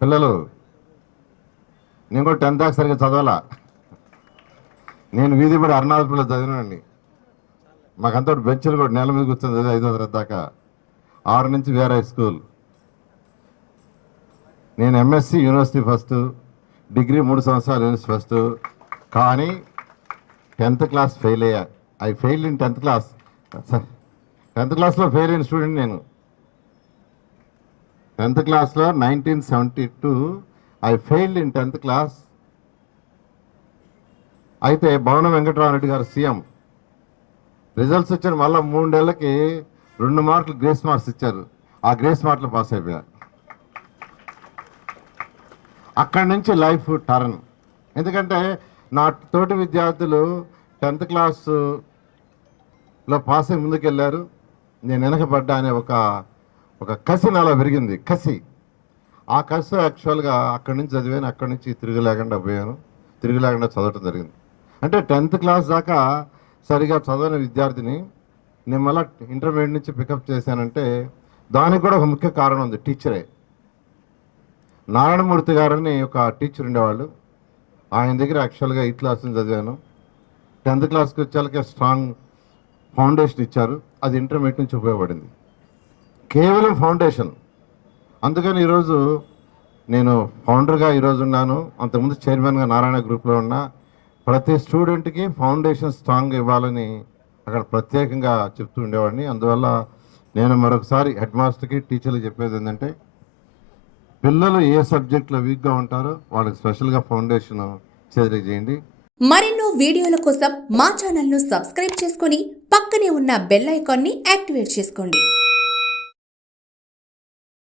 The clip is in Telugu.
పిల్లలు నేను కూడా 10th దాకా సరిగ్గా చదవాలా. నేను వీధి పడి అరుణాచల్లో చదివినండి. మాకంతా బెంచ్లు కూడా నేల మీద కూర్చొని చదివి 5వ తరగతి దాకా. 6 నుంచి వేరే స్కూల్. నేను ఎంఎస్సి యూనివర్సిటీ ఫస్ట్, డిగ్రీ 3 సంవత్సరాలు యూనివర్సిటీ ఫస్ట్. కానీ 10th క్లాస్ ఫెయిల్ అయ్యా. I failed in 10th class. 10th క్లాస్లో ఫెయిల్ అయిన స్టూడెంట్ నేను. 10th క్లాస్లో 1972 I failed in 10th class. అయితే భవన వెంకటరామరెడ్డి గారు సీఎం. రిజల్ట్స్ వచ్చారు. మళ్ళీ 3 నెలలకి 2 మార్కులు గ్రేస్ మార్క్స్ ఇచ్చారు. ఆ గ్రేస్ మార్కులు పాస్ అయిపోయారు. అక్కడి నుంచి లైఫ్ టర్న్. ఎందుకంటే నా తోటి విద్యార్థులు 10th క్లాస్లో పాస్ అయి ముందుకెళ్ళారు. నేను వెనకబడ్డా అనే ఒక కసి నాలో పెరిగింది. కసి. ఆ కసి యాక్చువల్గా అక్కడి నుంచి చదివాను. అక్కడి నుంచి తిరగలేకుండా పోయాను. తిరగలేకుండా చదవటం జరిగింది. అంటే 10th క్లాస్ దాకా సరిగా చదవని విద్యార్థిని నేను మళ్ళీ ఇంటర్మీడియట్ నుంచి పికప్ చేశానంటే దానికి కూడా ఒక ముఖ్య కారణం ఉంది. టీచరే. నారాయణమూర్తి గారని ఒక టీచర్ ఉండేవాళ్ళు. ఆయన దగ్గర యాక్చువల్గా 8th క్లాస్ నుంచి చదివాను. 10th క్లాస్కి వచ్చేళ్ళకే స్ట్రాంగ్ ఫౌండేషన్ ఇచ్చారు. అది ఇంటర్మీడియట్ నుంచి ఉపయోగపడింది. కేవలం ఫౌండేషన్. అందుకని ఈరోజు నేను ఫౌండర్గా ఈరోజు ఉన్నాను. అంతకుముందు చైర్మన్గా నారాయణ గ్రూప్లో ఉన్నా. ప్రతి స్టూడెంట్కి ఫౌండేషన్ స్ట్రాంగ్ ఇవ్వాలని అక్కడ ప్రత్యేకంగా చెప్తూ ఉండేవాడిని. అందువల్ల నేను మరొకసారి హెడ్ మాస్టర్కి టీచర్కి చెప్పేది ఏంటంటే పిల్లలు ఏ సబ్జెక్ట్లో వీక్గా ఉంటారో వాళ్ళకి స్పెషల్గా ఫౌండేషన్ చేయండి. మరెన్నో వీడియోల కోసం మా ఛానల్ను సబ్స్క్రైబ్ చేసుకొని పక్కనే ఉన్న బెల్ ఐకాన్ని యాక్టివేట్ చేసుకోండి.